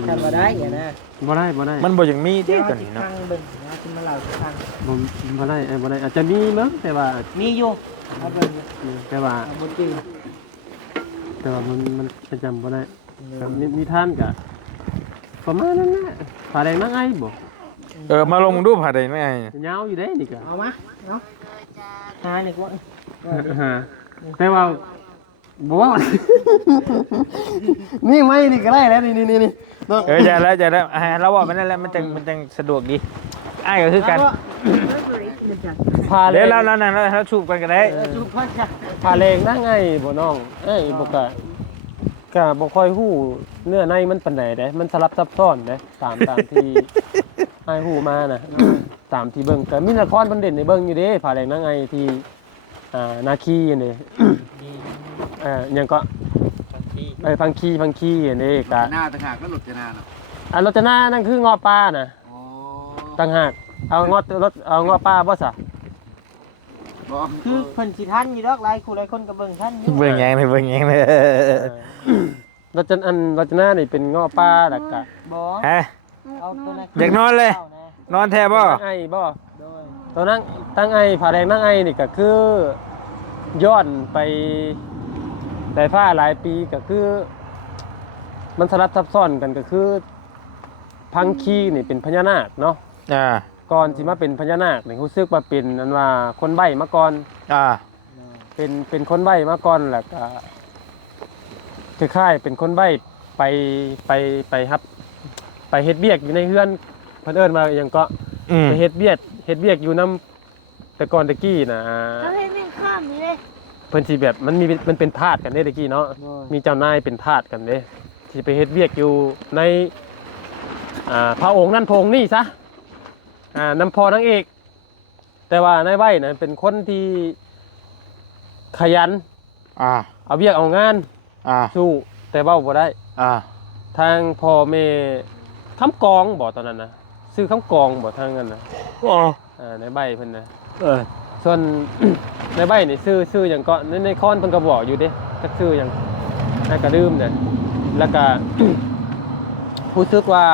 ทำบ่ได้อย่างนะ บ่ได้ มันบ่อย่างมีเด็กตัวนี้เนาะ ฟังเบิ่งนะขึ้นมาเล่าสิฟัง บ่ได้อาจจะมีมั้งแต่ว่า มีอยู่เอาเบิ่ง แต่ว่า เอาบ่จื้อ มันประจำบ่ได้มีท่านกะประมาณนั้นแหละผาแดงนั่งไอ้บ่ มาลงดูผ่าได้ไหมไอ้ ยาวอยู่ได้นี่กะ เอามาเนาะหานี่กว่า แต่ว่าบ่ว่า นี่ไม่นี่ก็ได้แล้วนี่เนาะ อย่าแล้วให้เราบอกมันนั่นแหละมันจังสะดวกดีไอ้ก็คือกัน ผาแด เดี๋ยว ง เราชูบกันก็ได้ จุ๊บพ่อจ้ะ ผาแดงนั่งไงบ่น้องเอ้ยบ่กะบ่ค่อยฮู้เนื้อในมันปานใดเด้มันสลับซับซ้อนเด้ตามที่ ให้ฮู้มาน่ะตามที่เบิ่งก็มีละครมันเด่นในเบิ่งอยู่เด้ผาแดงนั่งไงที่นาคีนี่ หยังก็ฟังคีอันนี้กะ หน้าต่างหากก็หลุดจะนาเนาะ รถจะหน้านั่นคืองอป้าน่ะ อ๋อ ต่างหากเอางอป้าบ่ซะ บ่ คือเพิ่นสิทันอยู่ดอกหลายคู่หลายคนก็เบิ่งทันอยู่ เบิ่งแยงเลย รถจะหน้านี่เป็นงอป้าแล้วก็ บ่ ฮะ เอาตัวนั้น อยากนอนเลย นอนแทบบ่ ตั้งไอ้บ่ โดย ตัวนั่งตั้งไอ้ผาแดงนั่งไอ้นี่ก็คือย้อนไปได้ผ้าหลายปีก็คือ มันสลับซับซ้อนกันก็คือพังคีนี่เป็นพญานาคเนาะ ก่อนสิมาเป็นพญานาคนี่รู้สึกว่าเป็นอันว่าคนใบ้มาก่อนเป็นคนใบ้มาก่อนแล้วก็คล้ายๆเป็นคนใบ้ไปครับ ไปเฮ็ดเบียกอยู่ในเฮือนเพิ่นเอิ้นว่าหยังก็ไปเฮ็ดเบียกอยู่นำแต่ก่อนตะกี้น่ะ เอาให้แม่งข้ามนี่เลย เพิ่นสิแบบมันเป็นทาสกันเด้ตะกี้เนาะมีเจ้านายเป็นทาสกันเด้ที่ไปเฮ็ดเบียกอยู่ในพระองค์นั่นพระองค์นี่ซะนำพอนางเอกแต่ว่านายใบ้น่ะเป็นคนที่ขยันเอาเบียกเอางานสู้แต่เว้าบ่ได้ ทางพ่อแม่คำกองบ่ตอนนั้นนะซื้อคำกองบ่ทางนั้นนะ อ๋อ ในใบเพิ่นนะ เออ ส่วน ในใบนี่ซื้อหยังก็ในคอนเพิ่นก็บอกอยู่เด้จักซื้อหยังน่าก็ลืมเด้แล้วก็ รู้สึกว่า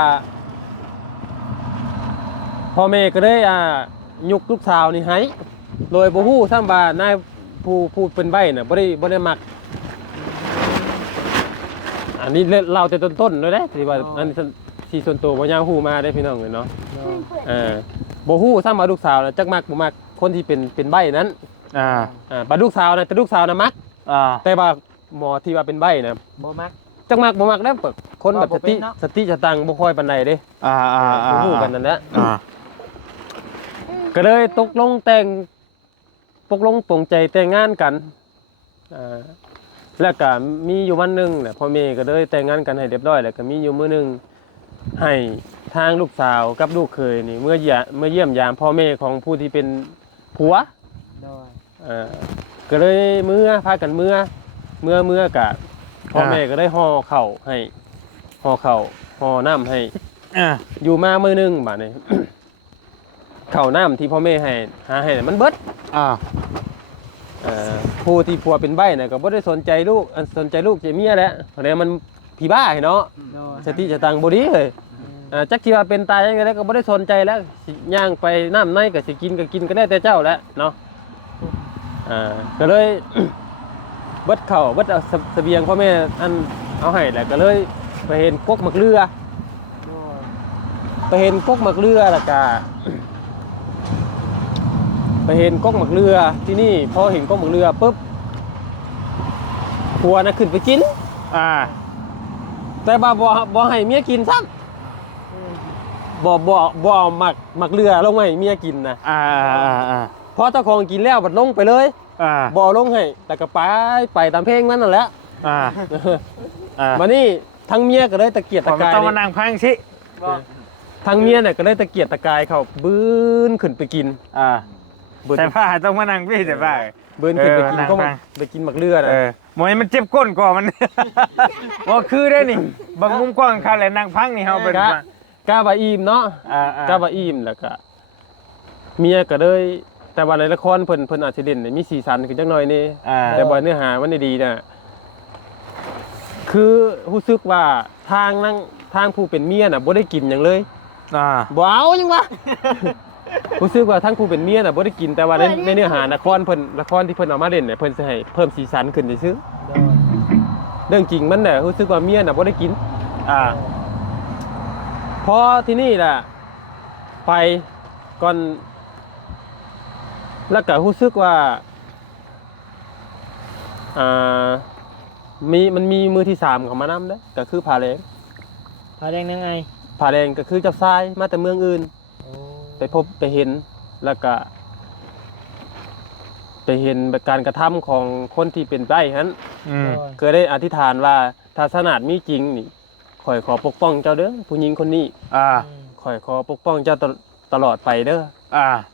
พ่อแม่ก็เลยยุกลูกสาวนี่ให้โดยบ่ฮู้ซ้ํว่านายผู้เป็นใบน่ะบ่ได้มักอันนี้เล่าแต่ต้นๆเลยเด้ที่ว่าอันนี้ที่ส่วนตัวบ่ยาวฮู้มาได้พี่น้องเนาะบ่ฮู้ซ้ํว่าลูกสาวน่ะจักมักบ่มักคนที่เป็นใบนั้นบัดลูกสาวน่ะแต่ลูกสาวน่ะมักแต่ว่าหมอที่ว่าเป็นใบน่ะ บ่มัก จักมักบ่มักแล้วคนแบบสติสตังค์บ่ค่อยปานใดเด้บ่ฮู้กันนั่นแหละก็เลยตกลงปรงใจแต่งงานกันแล้วก็มีอยู่วันหนึงแหละพ่อแม่ก็เลยแต่งงานกันให้เรียบร้อยแล้วก็มีอยู่มื้อนึงให้ทางลูกสาวกับลูกเขยนี่เมื่อเยี่ยมยามพ่อแม่ของผู้ที่เป็นผัวก็เลยพากันเมื่อกะพ่อแม่ก็ได้ห่อข้าวให้ห่อน้ำให้อยู่มามื้อนึงบัดนี้ ข้าวน้ำที่พ่อแม่ให้หาให้มันเบิดผู้ที่ผัวเป็นใบ้น่ะก็บ่ได้สนใจลูกใจเมียแหละเพราะนั้นมันพี่บ้าเนาะสติสตังค์บ่ดีเลยจักที่ว่าเป็นตายจังได๋ก็บ่ได้สนใจแล้วสิย่างไปน้ำในก็สิกินก็ได้แต่เจ้าแหละเนาะก็เลย เบิดข้าวเบิดเอาเสบียงพ่อแม่อันเอาให้แหละก็เลยไปเห็นกกหมักเรือแล้วก็ ไปเห็นก๊กหมักเรือที่นี่พอเห็นก๊กหมักเรือปุ๊บผัวน่ะขึ้นไปกินแต่บ่ให้เมียกินซ้ำบ่เอาหมักเรือลงให้เมียกินนะพอเจ้าของกินแล้วบัดลงไปเลยบ่ลงให้แล้วก็ไปตามเพลงมันนั่นแหละมานี่ทั้งเมียก็เลยตะเกียกตะกาย ต้องมานั่งพังสิ ทั้งเมียเนี่ยก็เลยตะเกียกตะกายเขาบื้นขึ้นไปกินแต่ผ้าต้องมานั่งพี่แต่ผ้า เบิ้นขึ้นไปกินก็ไปกินหมักเลือดหมอยมันเจ็บก้นกว่ามันว่าคือได้นี่บางมุมกว้างคันแหละนั่งพังนี่เฮาเป็นกาบะอิ่มเนาะกาบะอิ่มแล้วก็เมียก็เลยแต่ว่าในละครเพิ่นอาจสิเล่นมีสีสันขึ้นจักหน่อยนี่แต่ว่าเนื้อหามันดีน่ะคือรู้สึกว่าทางผู้เป็นเมียน่ะบ่ได้กินหยังเลยบ่เอาหยังวะรู้สึกว่าทั้งผู้เป็นเมียน่ะบ่ได้กินแต่ว่าในเนื้อหาละครที่เพิ่นเอามาเล่นเนี่ยเพิ่นสิให้เพิ่มสีสันขึ้นซื่อเรื่องจริงมันน่ะรู้สึกว่าเมียน่ะบ่ได้กินพอที่นี่ล่ะไปก่อนแล้วก็รู้สึกว่ามันมีมือที่3เข้ามานำเด้อก็คือผาแดงนั่งไงผาแดงก็คือเจ้าชายมาแต่เมืองอื่นไปพบไปเห็นแล้วก็ไปเห็นการกระทำของคนที่เป็นใบ้นั้นเคยได้อธิษฐานว่าถ้าศาสนามีจริงนี่ข่อยขอปกป้องเจ้าเด้อผู้หญิงคนนี้ข่อยขอปกป้องเจ้าตลอดไปเด้อ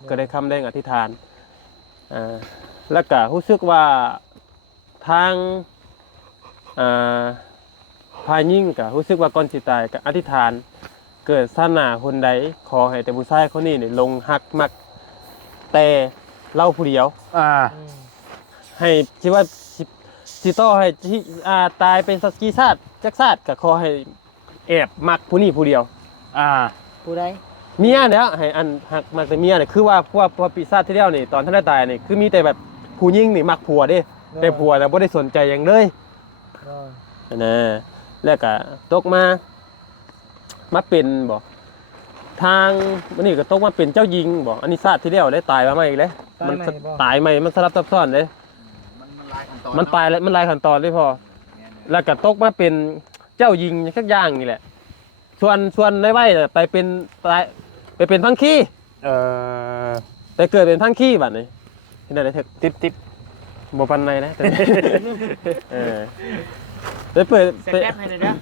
ก็ได้คำแดงอธิษฐานแล้วก็รู้สึกว่าทางพายิ่งก็รู้สึกว่าก่อนสิตายก็อธิษฐานเกิดศาสนาคนใดขอให้แต่ผู้ชายคนนี้ลงหักมักแต่เล่าผู้เดียวให้คิดว่าสิต่อให้ตายเป็นสักกี่ชาติจักชาติก็ขอให้แอบมักผู้นี้ผู้เดียวผู้ใดเมียเนี่ยให้อันหักมักแต่เมียเนี่ยคือว่าพวกปีศาจที่แล้วนี่ตอนท่านได้ตายนี่คือมีแต่แบบผู้หญิงนี่มักผัวเด้แต่ผัวน่ะบ่ได้สนใจอย่างเลยนะแล้วก็ตกมาเป็นบ่ทางวันนี้ก็ตกมาเป็นเจ้าหญิงบ่อันนี้ชาติที่แล้วได้ตายมาใหม่อีกแล้วมันตายใหม่มันสลับซับซ้อนเลยมันตายแล้วมันหลายขั้นตอนเลยพอแล้วก็ตกมาเป็นเจ้าหญิงสักอย่างนี่แหละส่วนในไว้ไปเป็นพังคีไปเกิดเป็นพังคีบัดนี้ที่ไหนได้เถอะติ๊บบ่ปันในนะไปเปิดแซ่บให้ได้เด้อ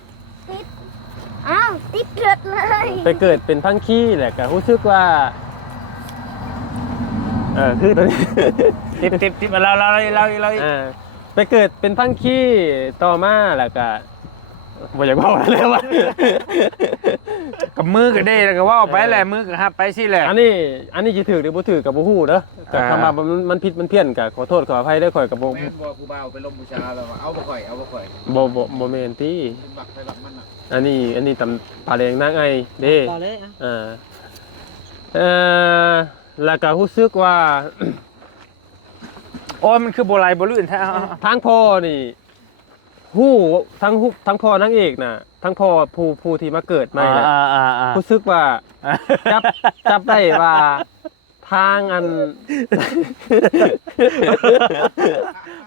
อ้าวติดเลือดเลยไปเกิดเป็นพังคีแหละก็รู้สึกว่าคือตอนนี้ติ๊บเราไปเกิดเป็นพังคีต่อมาแล้วก็ บ่อยากเว้าแล้วว่ะ กับมือก็ได้แล้วก็ว่าไปแหละมือก็ฮับไปสิแหละ อันนี้สิถือหรือบ่ถือกับบ่ฮู้เด้อก็คำว่ามันผิดมันเพี้ยนก็ขอโทษขออภัยเด้อข่อยก็บ่ แม่นบ่ผู้บ่าวไปลมบูชาแล้วว่าเอาบ่ค่อย บ่แม่นติ บักไปบักมันน่ะ อันนี้ตำปลาแดงนางไอเด้ ต่อเลยอ่ะ แล้วก็รู้สึกว่า โอ้ยมันคือโบราณโบลื่นแท้ ทางพ่อนี่ฮู้ทั้งพ่อนางเอกน่ะทั้งพ่อผู้ที่มาเกิดใหม่น่ะรู้สึกว่าจับได้ว่าทางอัน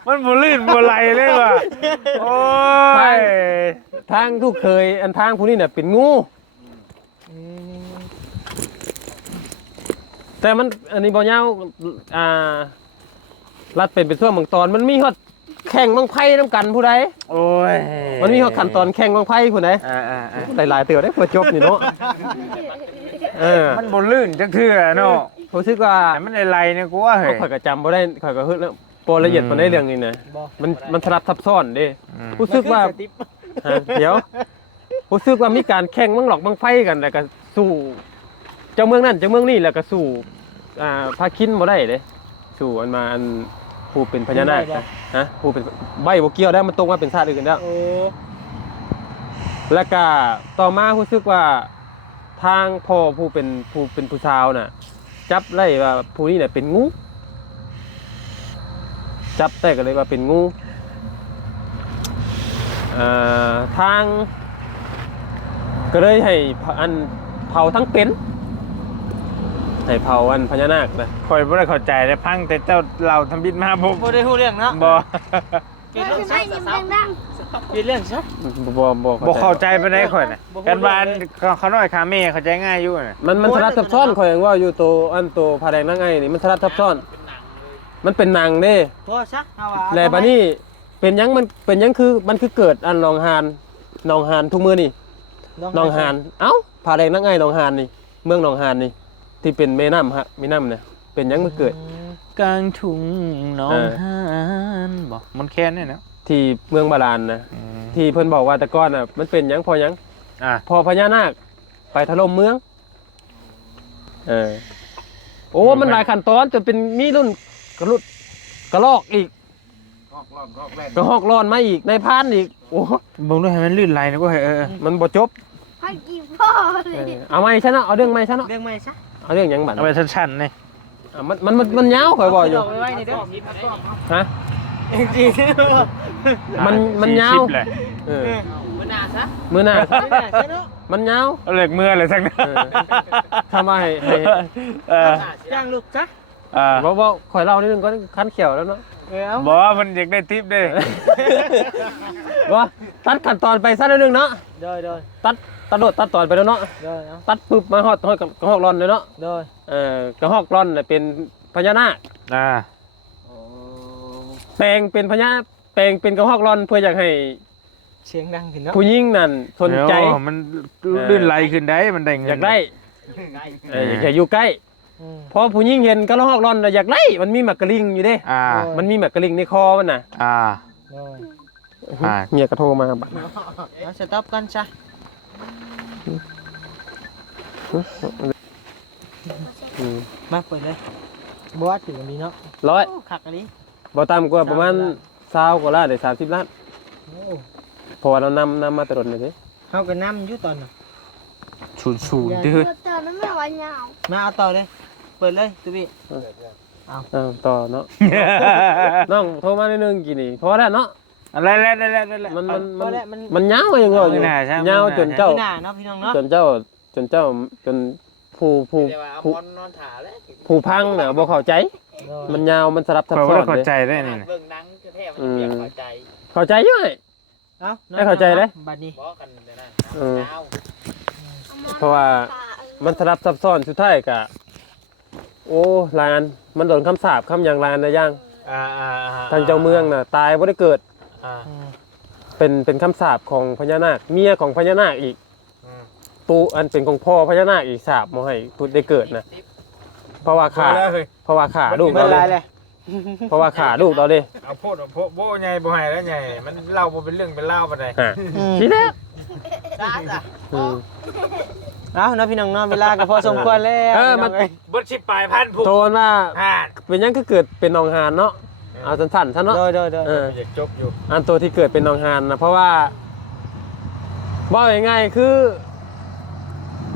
มันโบลื่นโบราณเลยว่ะโอ้ย ทางทุกเคยอันทางผู้นี้น่ะเป็นงู แต่มันอันนี้บ่ยาวรัดเป็นช่วงบางตอนมันมีฮอดแข่งบังไพ่น้ำกันผู้ใด โอ้ย มันมีฮอดขั้นตอนแข่งบังไพ่ผู้ใดหลายๆเตือได้เพื่อจบนี่เนาะ มันโบลื่นจังเถื่อเนาะ รู้สึกว่า แต่มันอะไรเนี่ยกูว่าเฮ้ย ข่อยก็จำบ่ได้ข่อยก็ฮึดแล้วโปรละเอียดมันได้เรื่องนี้นะมันสลับซับซ้อนเด้รู้สึกว่าเดี๋ยวรู้สึกว่ามีการแข่งบังหลอกบังไฟกันแล้วก็สู้เจ้าเมืองนั่นเจ้าเมืองนี่แล้วก็สู้พาคินบ่ได้เด้สู้อันมาอันผู้เป็นพญานาคฮะผู้เป็นใบบ่เกี่ยวได้มันตรงว่าเป็นชาติอื่นแล้วแล้วก็ต่อมารู้สึกว่าทางพ่อผู้เป็นผู้ชาวน่ะจับได้ว่าผู้นี้เนี่ยเป็นงูจับได้ก็เลยว่าเป็นงูทางก็เลยให้อันเผาทั้งเป็นให้เผาอันพญานาคนะ คอยบ่ได้เข้าใจแต่พังแต่เจ้าเราทำบิดมาผม บ่ได้ฮู้เรื่องเนาะ บ่ เฮ้ยไม่ยิ้มดัง มีเรื่องซะ บ่เข้าใจไปได้ข่อยน่ะกันบ้านเขาน้อยคาเม่เข้าใจง่ายอยู่น่ะ มันสลับซับซ้อนข่อยยังว่าอยู่ตัวพาแดงนั่งไงนี่มันสลับซับซ้อน มันเป็นหนังเด้ พอซะเฮาว่า แล้วบัดนี้เป็นหยังมันเป็นหยังคือมันคือเกิดอันหนองหานทุกมื้อนี่หนองหานเอ้าพาแดงนั่งไงหนองหานนี่เมืองหนองหานนี่ที่เป็นแม่น้ำฮะแม่น้ำเนี่ยเป็นหยังมันเกิด กลางทุ่งหนองหานบ่มันแค่นี้เนาะ ที่เมืองบาดาลนะที่เพิ่นบอกว่าแต่ก่อนน่ะมันเป็นหยังพอหยังพอพญานาคไปถล่มเมืองโอ้มันหลายขั้นตอนจนเป็นมีรุ่นกระลอกอีกกระหอกร้อนมาอีกในพานอีกโอ้ บ่รู้ให้มันลื่นไหลนะกูเฮ้ย มันบ่จบ ๆให้กี่พ่อเลย เอาไม่ใช่เนาะเอาเรื่องไม่ใช่เนาะ เรื่องใหม่ซะ เอาเรื่องหยังบัด เอาไปชั้นๆนี่ มันยาวข่อยบอกอยู่ ดอกไว้นี่เด้อ ฮะ จริง มันยาว 40เลย มื้อหน้ามันยาว เอาเหล็กมือเลยสักนะ ทำไมให้ จ้างลูกซะ บ่ข่อยเล่านิดนึงก็คันเขียวแล้วเนาะ เอา บอกว่ามันอยากได้ทิปด้วย ว่าตัดขั้นตอนไปซะนิดนึงเนาะ โดย ตัดโดดตัดตอนไปแล้วเนาะ เอา ตัดปึ๊บมาฮอดกระหอกร้อนเลยเนาะ โดย กระหอกร้อนน่ะเป็นพญานาคแปลงเป็นกระหอกร้อนเพื่ออยากให้ เสียงดังขึ้นเนาะ ผู้หญิงนั่นสนใจ มันลื่นไหลขึ้นได้มันได้เงิน อยากได้อยากอยู่ใกล้พอผู้หญิงเห็นกระหอกร้อนอยากไล่มันมีหมากกระลิงอยู่เด้มันมีหมากกระลิงในคอมันน่ะ โดย เมียกระโทรมาบัด เอาสต็อปกันซะมาเปิดเลยบ่ว่าถึงอันนี้เนาะ ร้อย คักอันนี้ บ่ต่ำกว่าประมาณ20กว่าล้านได้30ล้านเพราะว่าเรานำมาตลอดเลยเด้ เฮาก็นำอยู่ตอนน่ะ ชูนดื้อ เตือนนั้นไม่ไหวยาว มาเอาต่อเลยเปิดเลยตุบี้ ต่อเนาะ น้องโทรมานิดนึงกี่นี่พอแล้วเนาะ อะไรแล้ว มันยาวอย่างเงี้ยอยู่ยาวจนเจ้า หน้าเนาะพี่น้องเนาะ จนผู้พังน่ะบ่เข้าใจ มันยาวมันสลับซับ เรา ซ้อ ไม่ น เข้า เด้ ใจได้นี่ เบิ่งหนังแท้ๆมันเรียกเข้าใจ เข้าใจอยู่ไง เอ้า ได้เข้าใจเลย บัดนี้ บ่กันเดี๋ยวนั้น เพราะว่ามันสลับซับซ้อนสุดท้ายก็โอ้ลานมันโดนคำสาปคำอย่างลานนะย่างทางเจ้าเมืองน่ะตายบ่ได้เกิดเป็นคำสาปของพญานาคเมียของพญานาคอีกตูอันเป็นของพ่อพญานาคอีกสาบบ่ให้พูดได้เกิดนะเพราะว่าขาลูก เมื่ เรา อไร เลย เลย เพราะว่าขาลูกเราดิ เอาโพดโบใหญ่บ่ให้แล้วใหญ่มันเล่าบ่เป็นเรื่องเป็นเล่าปานใด ทีแรก จ้าจ้ะ อืม เอาเนาะพี่น้องเนาะเวลาก็พอสมควรแล้ว มัน พี่น้องเอ้ย บดชิบปลายพันผูก โทนว่า ห่าน เป็นหยังก็เกิดเป็นหนองหานเนาะเอาสั้นๆซะเนาะ โดย เออ อยากจกอยู่ อันตัวที่เกิดเป็นหนองหานนะเพราะว่าง่ายๆคือ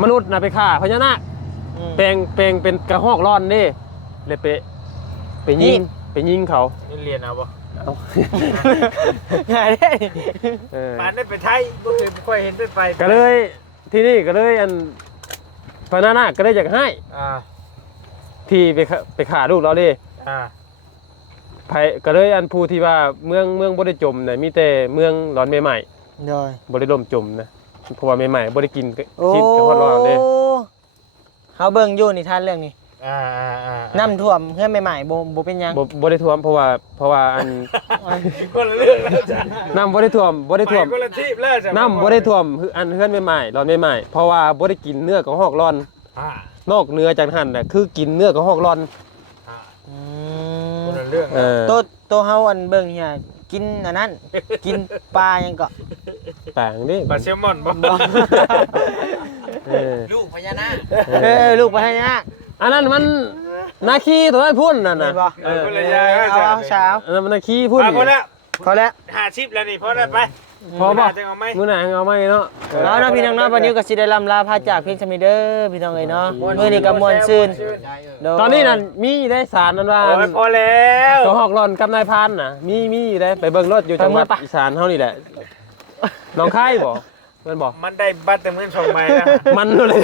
มนุษย์นะไปฆ่าพญานาค อืม แปลงเป็นกระหอกร้อนนี่เลยไปยิงเขา นี่เรียนเอาบ่ เอา ง่ายเด้ เออ ปานได้ไปไทยบ่เคยค่อยเห็นได้ไป ก็เลยที่นี่ก็เลยอันพญานาคก็เลยอยากให้ อ่า ที่ไปฆ่าลูกเราดิ อ่า ไผก็เลยอันผู้ที่ว่าเมืองบ่ได้จมน่ะมีแต่เมืองร้อนใหม่ โดย ๆบ่ได้ล่มจมนะเพราะว่าใหม่ๆบ่ได้กิน โอ้ คิดกับฮอดร้อนเด้ เฮาเบิ่งอยู่นิทานเรื่องนี้ อ่า น้ำท่วมเฮือนใหม่ๆบ่เป็นหยัง บ่ได้ท่วมเพราะว่าอัน คนละเรื่องแล้วจ้ะ น้ำบ่ได้ท่วม ไปคนละทีบแล้วจ้ะ น้ำบ่ได้ท่วมอันเฮือนใหม่ๆร้อนใหม่ๆเพราะว่าบ่ได้กินเนื้อของหอกร้อน อ่าน อกเหนือจากนั้นน่ะคือกินเนื้อของหอกร้อน อื คน ม ละเรื่อง เออ โตเฮาอันเบิ่งเฮียกินอันนั้น กินปลาหยังก็ ต่างดิ ปลาแซลมอนบ่ เออ ลูกพญานาค ลูกปลาให้ยาก อันนั้นมันนาคีตัวนั้นพุ่นนั่น ได้ น่ะ บ่ เออ คนละอย่าง เอาเช้า อันนั้นมันนาคีพุ่น มาคนละ พอแล้ว 50แล้วนี่พอได้ไป พอบ่ จะเอาไหม มื้อหน้าเอาไหมเนาะ แล้วเนาะพี่น้องเนาะวันนี้ก็สิได้ลำลาพาจากเพียงซะนี้เด้อพี่น้องเอ้ยเนาะมื้อนี้ก็ม่วนซื่นโดย ตอนนี้นั่นมีได้สารนั่นว่า โอ้ยพอแล้ว ตัวหอกร้อนกับนายพรานน่ะมีได้ไปเบิ่งรถอยู่จังหวัดอีสานเฮานี่แหละน้องคายบ่เพิ่นบอก มันได้บัตรเต็มเงิน2ใบนะ มันเลย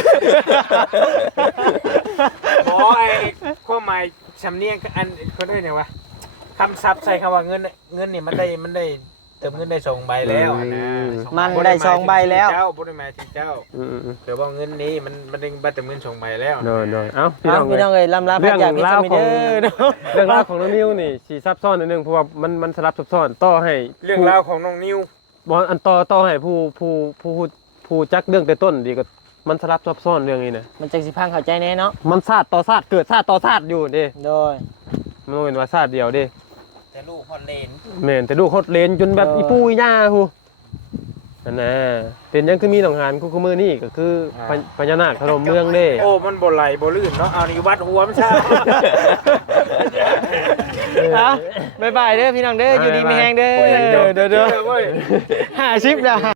อ๋อไอ้ข้อหมายสำเนียงอันคนอื่นเนี่ยวะคำศัพท์ใส่คำว่าเงินนี่มันได้เติมเงินได้2ใบแล้วนะ มันได้2ใบแล้ว เจ้าบ่ได้หมายถึงเจ้า อืม แต่ว่าเงินนี้มันได้บัตรเติมเงิน2ใบแล้ว ๆน้อยๆเอ้าพี่ เอา น้อง พี่น้องเอ้ยลำลาพาจากเพียงซะนี้เด้อเนาะ เรื่องราวของน้องนิวนี่สิซับซ้อนนิดนึงเพราะว่ามันสลับซับซ้อนต่อให้ เรื่องราวของน้องนิว บ่อันต่อให้ผู้จักเรื่องแต่ต้นดีก็มันสลับซับซ้อนเรื่องนี้นะ มันจังสิพังเข้าใจแน่เนาะ มันชาติต่อชาติเกิดชาติต่อชาติอยู่เด้ โดย มันบ่แม่นว่าชาติเดียวเด้ แต่ลูกฮอดเลน แม่นแต่ดูโคตรเลนจนแบบอีปู่อีย่าฮู้นั่นน่ะเป็นหยังคือมีหนองหานคู่มือนี่ก็คือพญานาคถล่มเมืองเด้ โอ้มันบ่ไหลบ่ลื่นเนาะเอานี่วัดหัวมันซะ เอาบ๊ายบายเด้อพี่น้องเด้ออยู่ดีมีแฮงเด้อเด้อ เว้ย 50แล้ว